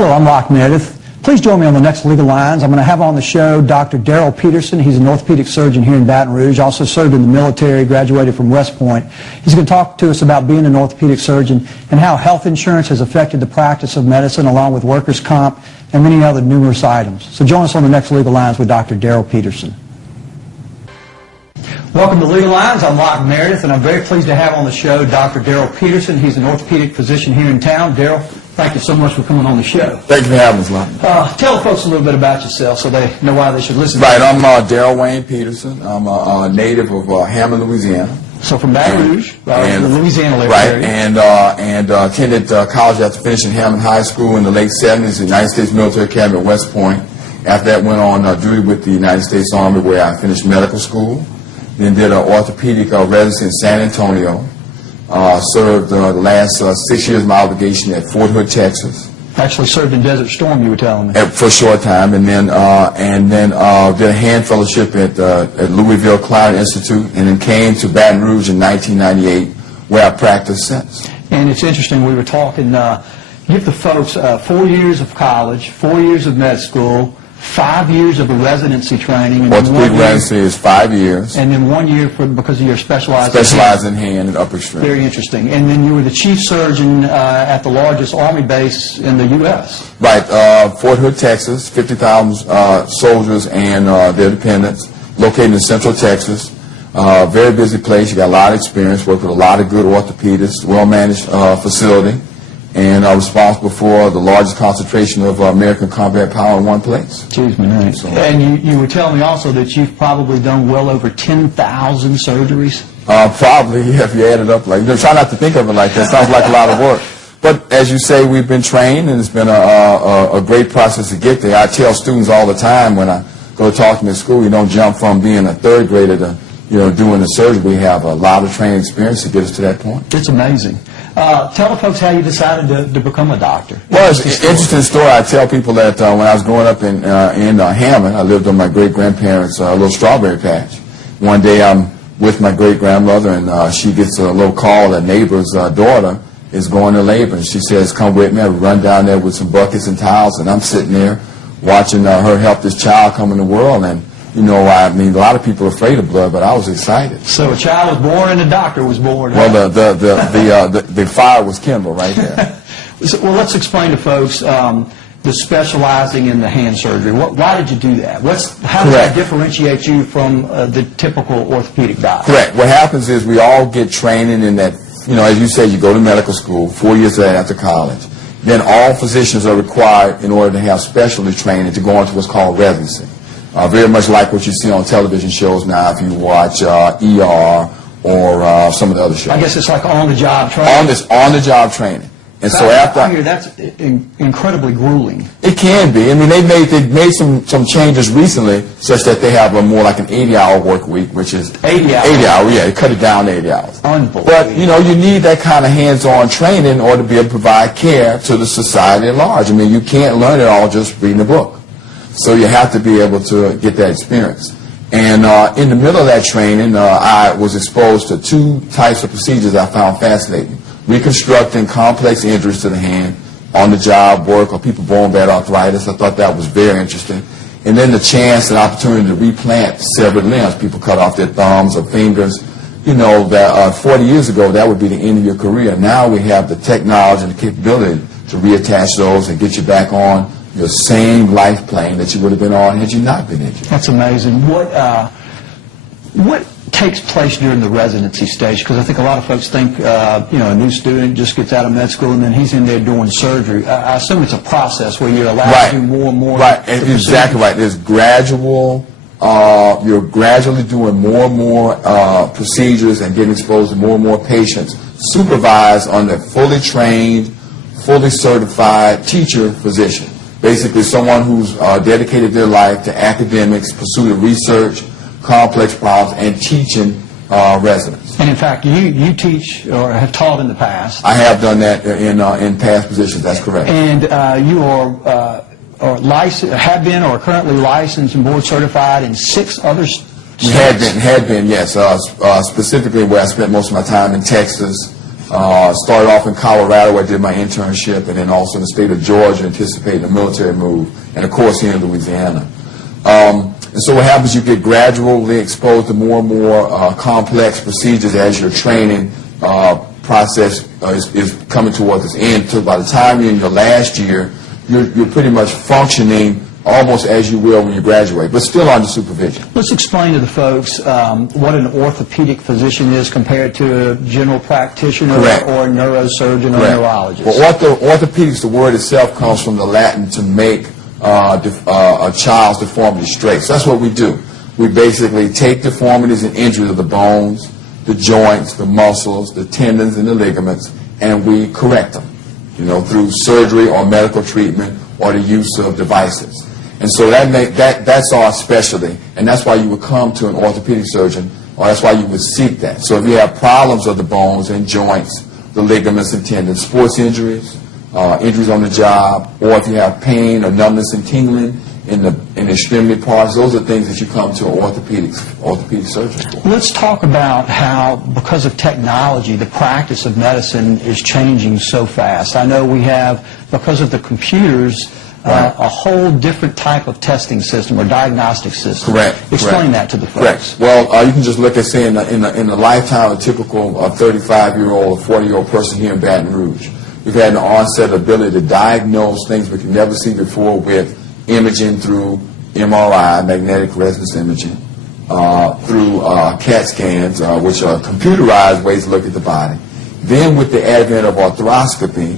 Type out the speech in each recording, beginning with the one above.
Hello, I'm Locke Meredith. Please join me on the next Legal Lines. I'm going to have on the show Doctor Darryl Peterson. He's an orthopedic surgeon here in Baton Rouge, also served in the military, graduated from West Point. He's going to talk to us about being an orthopedic surgeon and how health insurance has affected the practice of medicine along with workers' comp and many other numerous items. So join us on the next Legal Lines with Dr. Darryl Peterson. Welcome to Legal Lines. I'm Locke Meredith, and I'm very pleased to have on the show Dr. Darryl Peterson. He's an orthopedic physician here in town. Darryl, thank you so much for coming on the show. Thank you for having us, Locke. Tell the folks a little bit about yourself so they know why they should listen. Right, I'm Daryl Wayne Peterson. I'm a native of Hammond, Louisiana. So from Baton Rouge, in the Louisiana area. Right, and attended college after finishing Hammond High School in the late 70s, the United States Military Academy at West Point. After that, went on duty with the United States Army, where I finished medical school. Then did an orthopedic residency in San Antonio. Served the last 6 years of my obligation at Fort Hood, Texas. Actually served in Desert Storm, you were telling me. For a short time, and then did a hand fellowship at Louisville Cloud Institute, and then came to Baton Rouge in 1998, where I practiced since. And it's interesting, we were talking, give the folks 4 years of college, 4 years of med school, 5 years of a residency training. And orthopedic residency is 5 years. And then 1 year because of your specialized in hand and upper extremity. Very interesting. And then you were the chief surgeon at the largest Army base in the U.S. Right. Fort Hood, Texas, 50,000 soldiers and their dependents, located in Central Texas. Very busy place. You got a lot of experience, worked with a lot of good orthopedists, well-managed facility, and responsible for the largest concentration of American combat power in one place. Excuse me, right. So, and you were telling me also that you've probably done well over 10,000 surgeries? Probably, if you add it up. Try not to think of it like that. Sounds like a lot of work. But as you say, we've been trained, and it's been a great process to get there. I tell students all the time when I go to talk to them at school, you don't jump from being a third grader to doing the surgery. We have a lot of training experience to get us to that point. It's amazing. Tell the folks how you decided to become a doctor. Well, it's an interesting story. I tell people that when I was growing up in Hammond, I lived on my great-grandparents' little strawberry patch. One day I'm with my great-grandmother, and she gets a little call that neighbor's daughter is going to labor. And she says, come with me. I run down there with some buckets and towels, and I'm sitting there watching her help this child come in the world. And I mean, a lot of people are afraid of blood, but I was excited. So a child was born and a doctor was born. Well, the fire was kindled right there. Well, let's explain to folks the specializing in the hand surgery. Why did you do that? How does that differentiate you from the typical orthopedic doctor? Correct. What happens is we all get training in that, as you say, you go to medical school, 4 years after college. Then all physicians are required in order to have specialty training to go into what's called residency. Very much like what you see on television shows now if you watch ER or some of the other shows. I guess it's like on-the-job training. On-the-job training. And so after I hear that's incredibly grueling. It can be. I mean, they made some changes recently such that they have more like an 80-hour work week, which is 80 hours. 80 hours, yeah. They cut it down to 80 hours. Unbelievable. But you need that kind of hands-on training in order to be able to provide care to the society at large. I mean, you can't learn it all just reading a book. So you have to be able to get that experience. And in the middle of that training, I was exposed to two types of procedures I found fascinating. Reconstructing complex injuries to the hand, on-the-job work, or people born with arthritis. I thought that was very interesting. And then the chance and opportunity to replant severed limbs. People cut off their thumbs or fingers. That 40 years ago, that would be the end of your career. Now we have the technology and the capability to reattach those and get you back on your same life plane that you would have been on had you not been injured. That's amazing. What takes place during the residency stage? Because I think a lot of folks think, a new student just gets out of med school and then he's in there doing surgery. I assume it's a process where you're allowed to do more and more. Right, exactly right. There's gradual. You're gradually doing more and more procedures and getting exposed to more and more patients, supervised under fully trained, fully certified teacher physician. Basically, someone who's dedicated their life to academics, pursuit of research, complex problems, and teaching residents. And in fact, you teach or have taught in the past. I have done that in past positions. That's correct. And you have been or currently licensed and board certified in 6 other states. Had been, yes. Specifically, where I spent most of my time in Texas, Started off in Colorado where I did my internship, and then also in the state of Georgia, anticipating a military move, and of course here in Louisiana. And so what happens, you get gradually exposed to more and more complex procedures as your training process is coming towards its end. So by the time you're in your last year, you're pretty much functioning almost as you will when you graduate, but still under supervision. Let's explain to the folks what an orthopedic physician is compared to a general practitioner or a neurosurgeon or a neurologist. Well, orthopedics, the word itself comes from the Latin to make a child's deformity straight. So that's what we do. We basically take deformities and injuries of the bones, the joints, the muscles, the tendons, and the ligaments, and we correct them, through surgery or medical treatment or the use of devices. And so that's our specialty, and that's why you would come to an orthopedic surgeon, or that's why you would seek that. So if you have problems of the bones and joints, the ligaments and tendons, sports injuries, injuries on the job, or if you have pain or numbness and tingling in the extremity parts, those are things that you come to an orthopedic surgeon for. Let's talk about how, because of technology, the practice of medicine is changing so fast. I know we have, because of the computers, a whole different type of testing system or diagnostic system. Correct. Explain that to the folks. Correct. Well, you can just look at, say, in the lifetime of a typical 35-year-old or 40-year-old person here in Baton Rouge, we've had an onset ability to diagnose things we can never see before with imaging through MRI, magnetic resonance imaging, through CAT scans, which are computerized ways to look at the body. Then with the advent of arthroscopy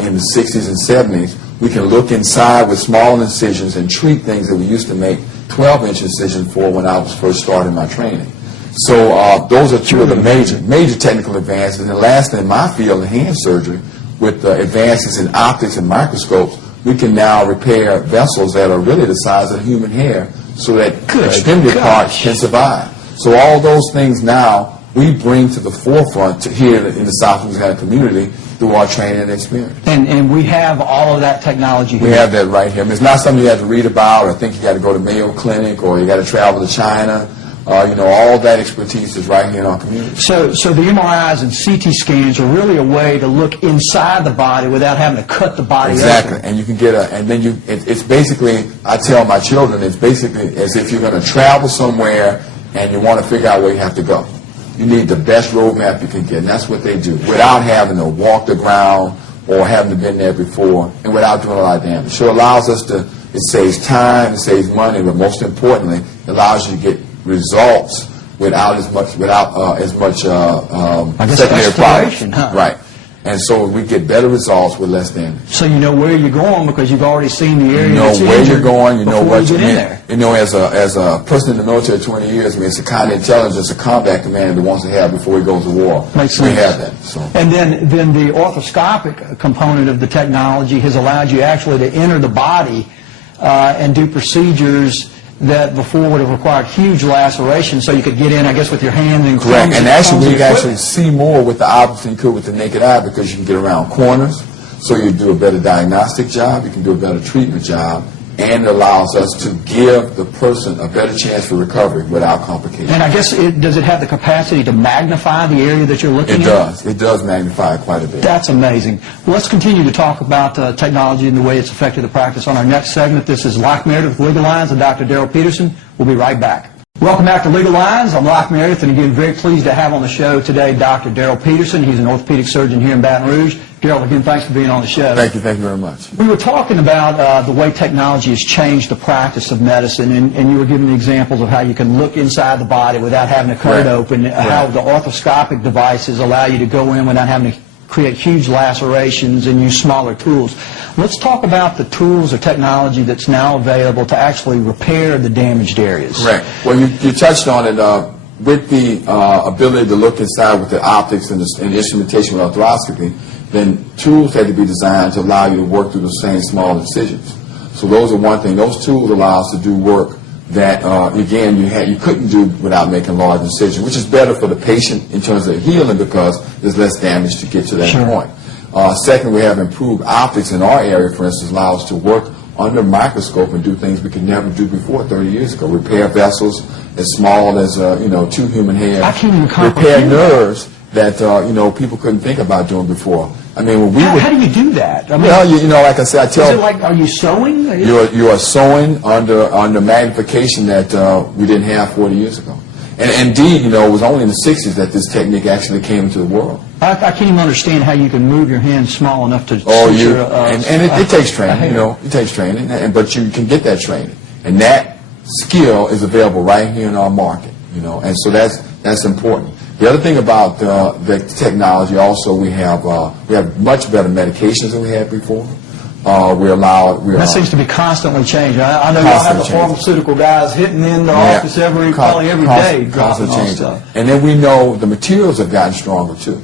in the 60s and 70s, we can look inside with small incisions and treat things that we used to make 12-inch incisions for when I was first starting my training. So those are two of the major technical advances. And the last in my field, in hand surgery, with advances in optics and microscopes, we can now repair vessels that are really the size of human hair so that extremity parts can survive. So all those things now we bring to the forefront here in the South Louisiana community through our training and experience. And we have all of that technology here. We have that right here. I mean, it's not something you have to read about or think you got to go to Mayo Clinic or you got to travel to China. All that expertise is right here in our community. So the MRIs and CT scans are really a way to look inside the body without having to cut the body Exactly. open. And you can get it's basically, I tell my children, it's basically as if you're going to travel somewhere and you want to figure out where you have to go. You need the best roadmap you can get, and that's what they do, without having to walk the ground or having to been there before, and without doing a lot of damage. So it allows us to, it saves time, it saves money, but most importantly, it allows you to get results without as much secondary products. Right. And so we get better results with less damage. So you know where you're going because you've already seen the area. You know where you're going. You know what you get in there. As a person in the military 20 years, I mean, it's the kind of intelligence a combat commander wants to have before he goes to war. Makes sense. We have that. So. And then the orthoscopic component of the technology has allowed you actually to enter the body and do procedures that before would have required huge lacerations, so you could get in, I guess, with your hand and correct. And actually, we can actually see more with the optics than you could with the naked eye because you can get around corners, so you do a better diagnostic job, you can do a better treatment job, and it allows us to give the person a better chance for recovery without complications. And I guess, does it have the capacity to magnify the area that you're looking at? It does. It does magnify it quite a bit. That's amazing. Well, let's continue to talk about technology and the way it's affected the practice on our next segment. This is Locke Meredith with Legal Lines and Dr. Darryl Peterson. We'll be right back. Welcome back to Legal Lines. I'm Locke Meredith, and again, very pleased to have on the show today Dr. Darryl Peterson. He's an orthopedic surgeon here in Baton Rouge. Darryl, again, thanks for being on the show. Thank you very much. We were talking about the way technology has changed the practice of medicine, and you were giving examples of how you can look inside the body without having to cut it open, how the orthoscopic devices allow you to go in without having to create huge lacerations and use smaller tools. Let's talk about the tools or technology that's now available to actually repair the damaged areas. Correct. Well, you touched on it with the ability to look inside with the optics and the instrumentation with arthroscopy. Then tools had to be designed to allow you to work through the same small incisions. So those are one thing. Those tools allow us to do work that, again, you couldn't do without making large incisions, which is better for the patient in terms of healing because there's less damage to get to that point. Second, we have improved optics in our area, for instance, allow us to work under a microscope and do things we could never do before 30 years ago. Repair vessels as small as 2 human hairs. I can't even repair nerves that people couldn't think about doing before. I mean, when we how do you do that? I mean, well, like I said, I tell. Is it like, are you sewing? You are sewing under magnification that we didn't have 40 years ago. And indeed, it was only in the 60s that this technique actually came into the world. I can't even understand how you can move your hand small enough to. It takes training. It takes training, but you can get that training, and that skill is available right here in our market. And so that's important. The other thing about the technology, also, we have much better medications than we had before. That seems to be constantly changing. I know y'all have the pharmaceutical guys hitting in the office probably every day, dropping all stuff. And then we know the materials have gotten stronger too.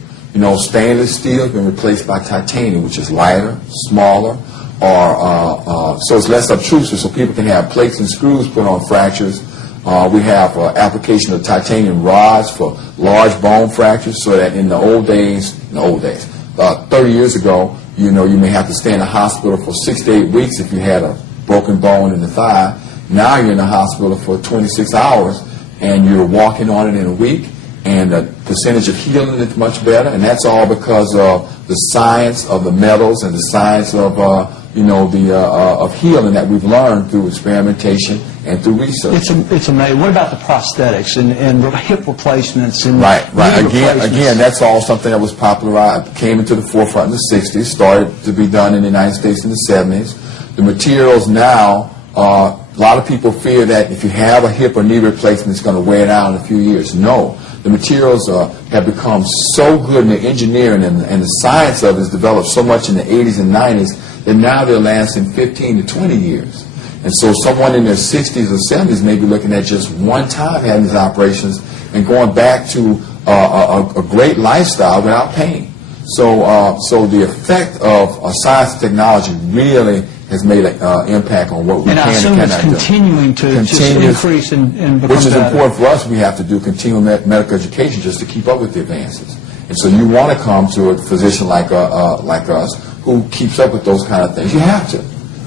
Stainless steel has been replaced by titanium, which is lighter, smaller, so it's less obtrusive, so people can have plates and screws put on fractures. We have application of titanium rods for large bone fractures, so that in the old days, 30 years ago, you may have to stay in the hospital for 6 to 8 weeks if you had a broken bone in the thigh. Now you're in the hospital for 26 hours, and you're walking on it in a week, and the percentage of healing is much better, and that's all because of the science of the metals and the science of of healing that we've learned through experimentation and through research. It's amazing. What about the prosthetics and hip replacements and right? Again, that's all something that was popularized, came into the forefront in the 60s, started to be done in the United States in the 70s. The materials now, a lot of people fear that if you have a hip or knee replacement, it's going to wear it out in a few years. No. The materials have become so good in the engineering and the science of it has developed so much in the 80s and 90s that now they're lasting 15 to 20 years. And so someone in their 60s or 70s may be looking at just one time having these operations and going back to a great lifestyle without pain. So the effect of science and technology really has made an impact on what we can and cannot do. And I assume it's continuing to just increase and become better. Which is important for us. We have to do continual medical education just to keep up with the advances. And so you want to come to a physician like us who keeps up with those kind of things. You have to,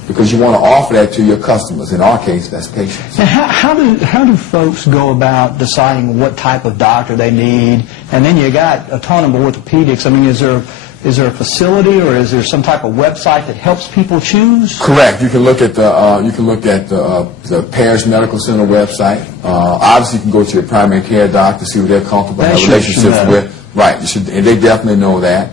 because you want to offer that to your customers. In our case, that's patients. And how do folks go about deciding what type of doctor they need? And then you got a ton of orthopedics. I mean, is there a facility or is there some type of website that helps people choose? Correct. You can look at the Parish Medical Center website. Obviously, you can go to your primary care doctor, see what they're comfortable have relationships with. Right. And they definitely know that.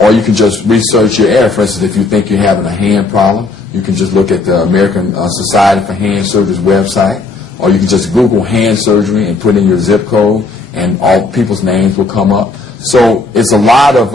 Or you can just research your area. For instance, if you think you're having a hand problem, you can just look at the American Society for Hand Surgery's website. Or you can just Google hand surgery and put in your zip code, and all people's names will come up. So it's a lot of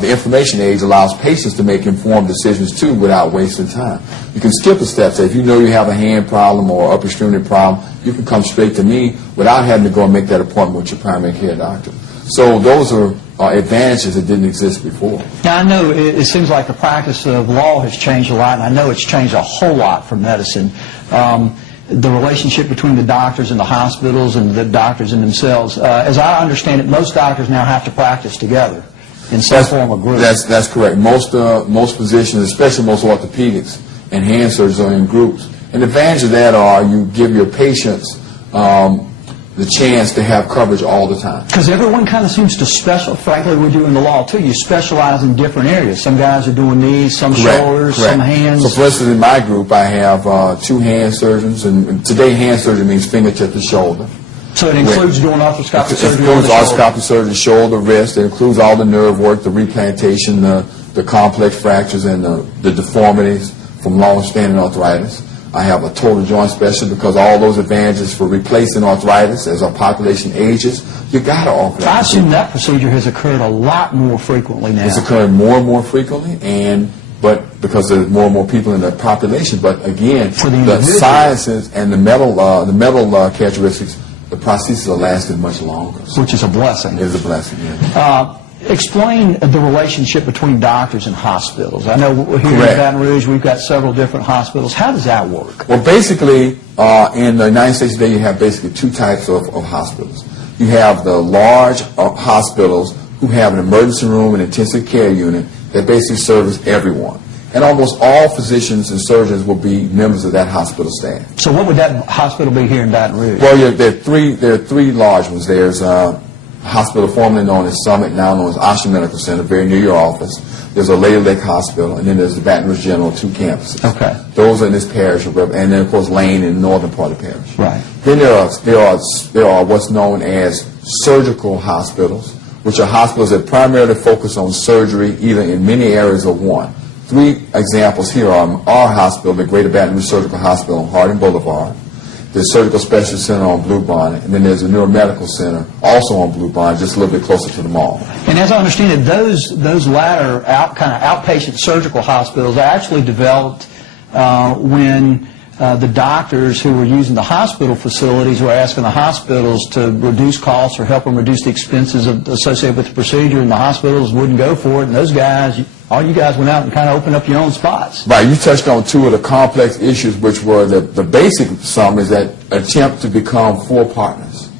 the information age allows patients to make informed decisions too without wasting time. You can skip a step. Say if you know you have a hand problem or upper extremity problem, you can come straight to me without having to go and make that appointment with your primary care doctor. So those are advantages that didn't exist before. Now I know it seems like the practice of law has changed a lot, and I know it's changed a whole lot for medicine. The relationship between the doctors and the hospitals and the doctors and themselves. As I understand it, most doctors now have to practice together in some form of group. That's correct. Most physicians, especially most orthopedics and hand surgeons, are in groups. And the advantage of that are you give your patients the chance to have coverage all the time. Because everyone kind of seems to frankly, we do in the law too, you specialize in different areas. Some guys are doing knees, some shoulders, some hands. So for instance, in my group, I have 2 hand surgeons, and today hand surgery means fingertip to shoulder. So it includes doing arthroscopic surgery on the shoulder? It includes arthroscopic surgery, shoulder, wrist. It includes all the nerve work, the replantation, the complex fractures, and the deformities from long-standing arthritis. I have a total joint specialist because all those advantages for replacing arthritis as our population ages, you got to offer that. I assume that procedure has occurred a lot more frequently now. It's occurring more and more frequently, but because there's more and more people in the population. But again, the sciences and the metal characteristics, the prostheses are lasting much longer. Which is a blessing. It is a blessing, yeah. Explain the relationship between doctors and hospitals. I know here in Baton Rouge we've got several different hospitals. How does that work? Well, basically, in the United States today, you have basically 2 types of hospitals. You have the large hospitals who have an emergency room and intensive care unit that basically serves everyone. And almost all physicians and surgeons will be members of that hospital staff. So what would that hospital be here in Baton Rouge? Well, there are three large ones. There's hospital formerly known as Summit, now known as Ocean Medical Center, very near your office. There's a Lady Lake Hospital, and then there's the Baton Rouge General, 2 campuses. Okay. Those are in this parish, and then of course Lane in the northern part of the parish. Right. Then there are what's known as surgical hospitals, which are hospitals that primarily focus on surgery, either in many areas or one. 3 examples here are our hospital, the Greater Baton Rouge Surgical Hospital on Harding Boulevard. There's Surgical Specialty Center on Blue Bonnet, and then there's a Neuromedical Center also on Blue Bonnet, just a little bit closer to the mall. And as I understand it, those latter kind of outpatient surgical hospitals are actually developed when the doctors who were using the hospital facilities were asking the hospitals to reduce costs or help them reduce the expenses associated with the procedure, and the hospitals wouldn't go for it, and those guys, all you guys went out and kind of opened up your own spots. Right. You touched on 2 of the complex issues, which were the basic sum is that attempt to become full partners.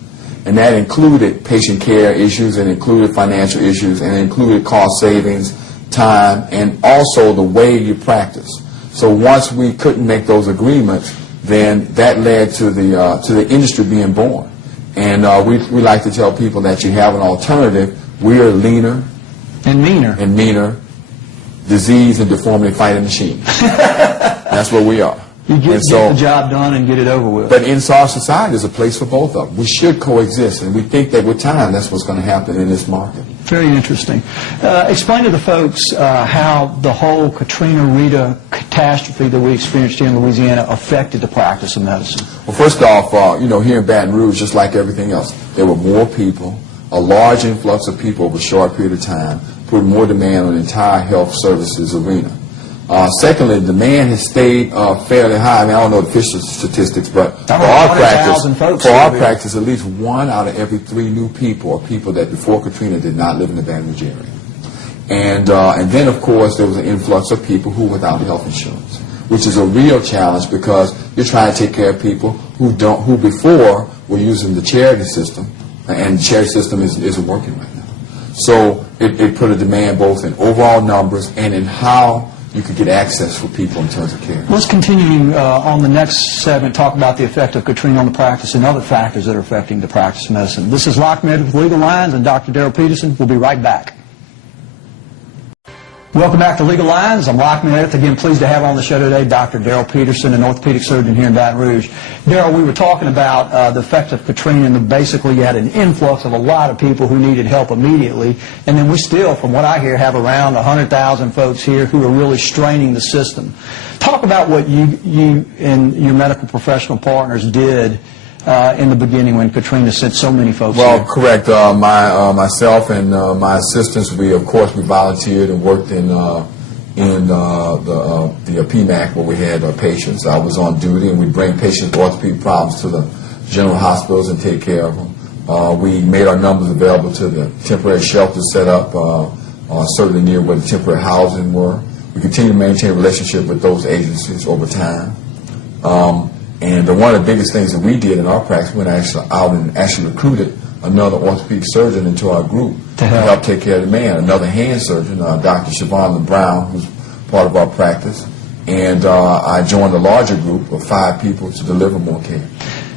And that included patient care issues, and included financial issues, and included cost savings, time, and also the way you practice. So once we couldn't make those agreements, then that led to the industry being born. And we like to tell people that you have an alternative. We are leaner and meaner. Disease and deformity fighting machine. That's what we are. You get the job done and get it over with. But in our society, there's a place for both of them. We should coexist, and we think that with time, that's what's going to happen in this market. Very interesting. Explain to the folks how the whole Katrina-Rita catastrophe that we experienced here in Louisiana affected the practice of medicine. Well, first off, here in Baton Rouge, just like everything else, there were more people, a large influx of people over a short period of time, put more demand on the entire health services arena. Secondly, demand has stayed fairly high. I mean, I don't know the official statistics, but for our practice, at least 1 out of every 3 new people are people that before Katrina did not live in the Baton Rouge area. And then, of course, there was an influx of people who were without health insurance, which is a real challenge because you're trying to take care of people who before were using the charity system, and the charity system isn't working right now. So it put a demand both in overall numbers and in how you could get access for people in terms of care. Let's continue on the next segment, talk about the effect of Katrina on the practice and other factors that are affecting the practice of medicine. This is Locke Meredith with Legal Lines and Dr. Darryl Peterson. We'll be right back. Welcome back to Legal Lines. I'm Locke Meredith. Again, pleased to have on the show today Dr. Darryl Peterson, an orthopedic surgeon here in Baton Rouge. Darryl, we were talking about the effect of Katrina, and basically you had an influx of a lot of people who needed help immediately, and then we still, from what I hear, have around 100,000 folks here who are really straining the system. Talk about what you and your medical professional partners did in the beginning when Katrina sent so many folks Well, here. correct. Myself and my assistants, we volunteered and worked in the PMAC where we had patients. I was on duty, and we bring patients with orthopedic problems to the general hospitals and take care of them. We made our numbers available to the temporary shelters set up, certainly near where the temporary housing were. We continue to maintain a relationship with those agencies over time. And one of the biggest things that we did in our practice, we went out and recruited another orthopedic surgeon into our group to help take care of the man, another hand surgeon, Dr. Siobhan Brown, who's part of our practice. And I joined a larger group of 5 people to deliver more care.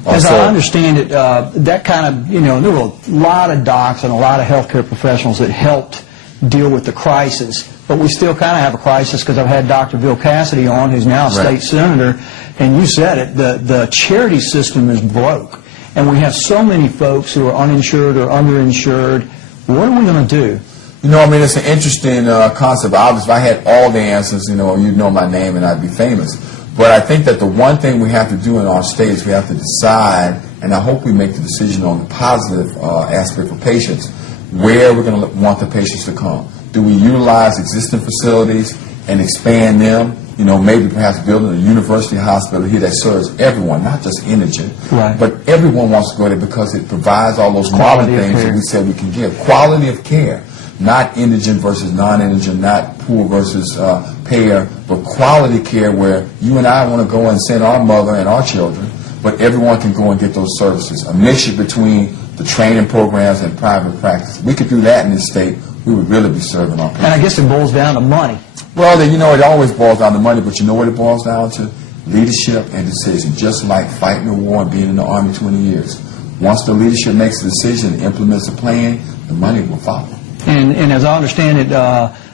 As I understand it, that kind of, there were a lot of docs and a lot of healthcare professionals that helped deal with the crisis. But we still kind of have a crisis because I've had Dr. Bill Cassidy on, who's now a state senator, and you said it, the charity system is broke. And we have so many folks who are uninsured or underinsured. What are we going to do? It's an interesting concept. Obviously, if I had all the answers, you'd know my name and I'd be famous. But I think that the one thing we have to do in our state is we have to decide, and I hope we make the decision on the positive aspect for patients, where we're going to want the patients to come. Do we utilize existing facilities and expand them? Maybe perhaps building a university hospital here that serves everyone, not just indigent, but everyone wants to go there because it provides all those modern things that we said we can give. Quality of care, not indigent versus non-indigent, not poor versus payer, but quality care where you and I want to go and send our mother and our children, but everyone can go and get those services. A mixture between the training programs and private practice. We could do that in this state. We would really be serving our patients. And I guess it boils down to money. Well, it always boils down to money, but you know what it boils down to? Leadership and decision. Just like fighting a war and being in the Army 20 years. Once the leadership makes a decision and implements a plan, the money will follow. And as I understand it,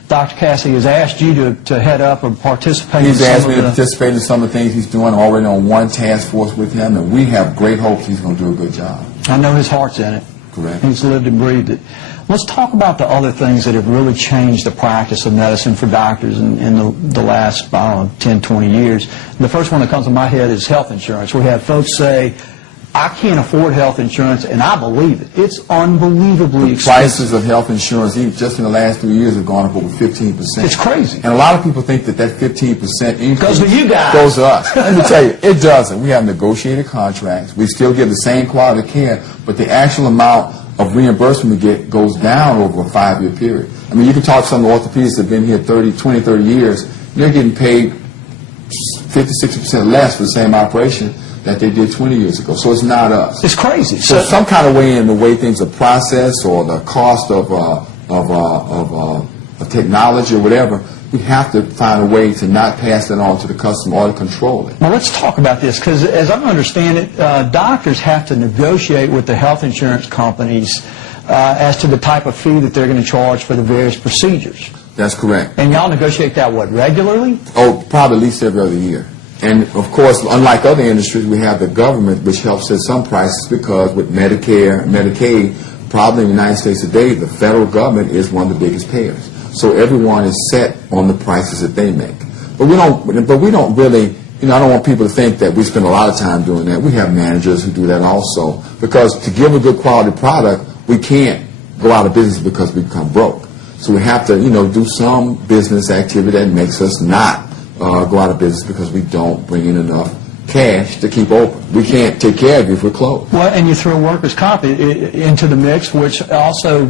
Dr. Cassidy has asked you to head up or participate in He's some asked of me to participate in some of the things he's doing. Already on one task force with him, and we have great hopes he's going to do a good job. I know his heart's in it. Correct. He's lived and breathed it. Let's talk about the other things that have really changed the practice of medicine for doctors in the last, I don't know, 10, 20 years. The first one that comes to my head is health insurance. We have folks say, I can't afford health insurance, and I believe it. It's unbelievably expensive. Prices of health insurance, just in the last 3 years, have gone up over 15%. It's crazy. And a lot of people think that 15% increase goes to you guys. Goes to us. Let me tell you, it doesn't. We have negotiated contracts. We still give the same quality of care, but the actual amount of reimbursement we get goes down over a 5-year period. I mean, you can talk to some orthopedists that have been here 20, 30 years, and they're getting paid 50, 60% less for the same operation that they did 20 years ago. So it's not us. It's crazy. So some kind of way in the way things are processed or the cost of technology or whatever, we have to find a way to not pass that on to the customer or to control it. Well, let's talk about this, because as I understand it, doctors have to negotiate with the health insurance companies as to the type of fee that they're going to charge for the various procedures. That's correct. And y'all negotiate that, what, regularly? Oh, probably at least every other year. And, of course, unlike other industries, we have the government, which helps set some prices because with Medicare and Medicaid, probably in the United States today, the federal government is one of the biggest payers. So everyone is set on the prices that they make. But we don't really, I don't want people to think that we spend a lot of time doing that. We have managers who do that also. Because to give a good quality product, we can't go out of business because we become broke. So we have to, do some business activity that makes us not go out of business because we don't bring in enough cash to keep open. We can't take care of you if we're closed. Well, and you throw workers' comp into the mix, which also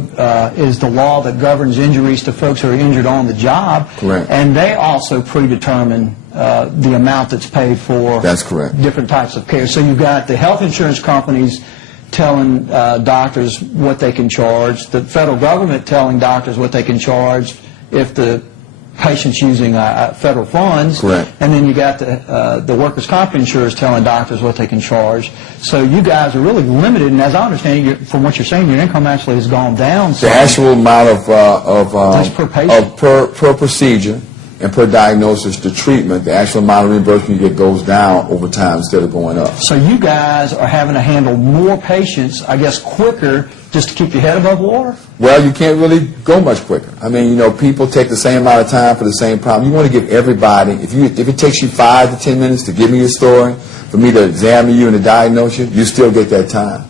is the law that governs injuries to folks who are injured on the job. Correct. And they also predetermine the amount that's paid for. That's correct. Different types of care. So you've got the health insurance companies telling doctors what they can charge, the federal government telling doctors what they can charge if the patients using federal funds. Correct. And then you got the workers' comp insurers telling doctors what they can charge. So you guys are really limited, and as I understand it, from what you're saying, your income actually has gone down. The actual amount That's per patient. per procedure and per diagnosis to treatment, the actual amount of reimbursement you get goes down over time instead of going up. So you guys are having to handle more patients, I guess, quicker just to keep your head above water? Well, you can't really go much quicker. I mean, people take the same amount of time for the same problem. You want to give everybody, if it takes you 5 to 10 minutes to give me your story, for me to examine you and to diagnose you, you still get that time.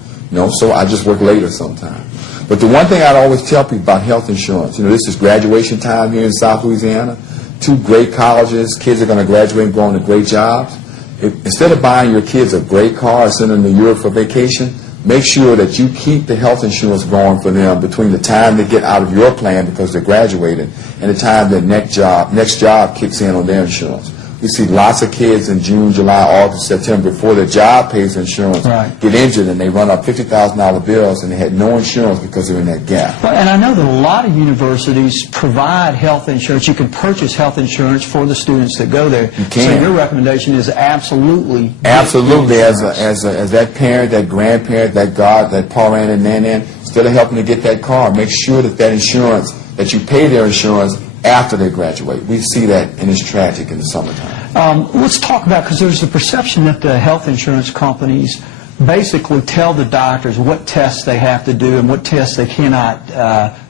So I just work later sometimes. But the one thing I'd always tell people about health insurance, this is graduation time here in South Louisiana. 2 great colleges, kids are going to graduate and go on to great jobs. Instead of buying your kids a great car or sending them to Europe for vacation, make sure that you keep the health insurance going for them between the time they get out of your plan because they're graduating and the time their next job kicks in on their insurance. We see lots of kids in June, July, August, September, before their job pays insurance, get injured, and they run up $50,000 bills, and they had no insurance because they're in that gap. Well, and I know that a lot of universities provide health insurance. You can purchase health insurance for the students that go there. You can. So your recommendation is absolutely. Absolutely, as that parent, that grandparent, that parent and nan, instead of helping to get that car, make sure that insurance, that you pay their insurance after they graduate. We see that, and it's tragic in the summertime. Let's talk about, because there's the perception that the health insurance companies basically tell the doctors what tests they have to do and what tests they cannot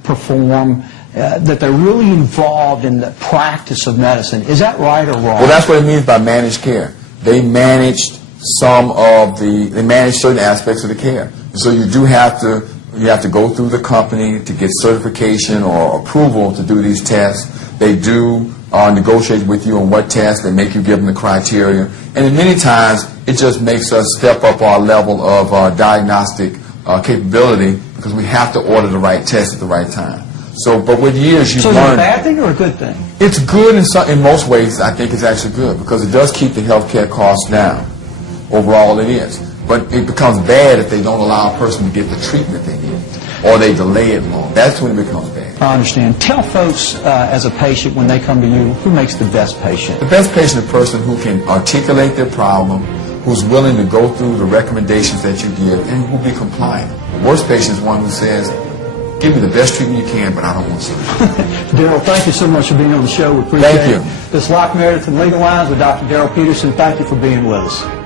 perform, that they're really involved in the practice of medicine. Is that right or wrong? Well, that's what it means by managed care. They manage certain aspects of the care. So you do have to go through the company to get certification or approval to do these tests. They do negotiate with you on what tests. They make you give them the criteria. And in many times, it just makes us step up our level of diagnostic capability because we have to order the right test at the right time. But with years, you've learned. So is it a bad thing or a good thing? It's good in most ways. I think it's actually good because it does keep the health care costs down. Overall, it is. But it becomes bad if they don't allow a person to get the treatment they need, or they delay it long. That's when it becomes bad. I understand. Tell folks, as a patient, when they come to you, who makes the best patient? The best patient is a person who can articulate their problem, who's willing to go through the recommendations that you give and who will be compliant. The worst patient is one who says, give me the best treatment you can, but I don't want surgery. Daryl, thank you so much for being on the show. We appreciate it. Thank you. This is Locke Meredith from Legal Lines with Dr. Darryl Peterson. Thank you for being with us.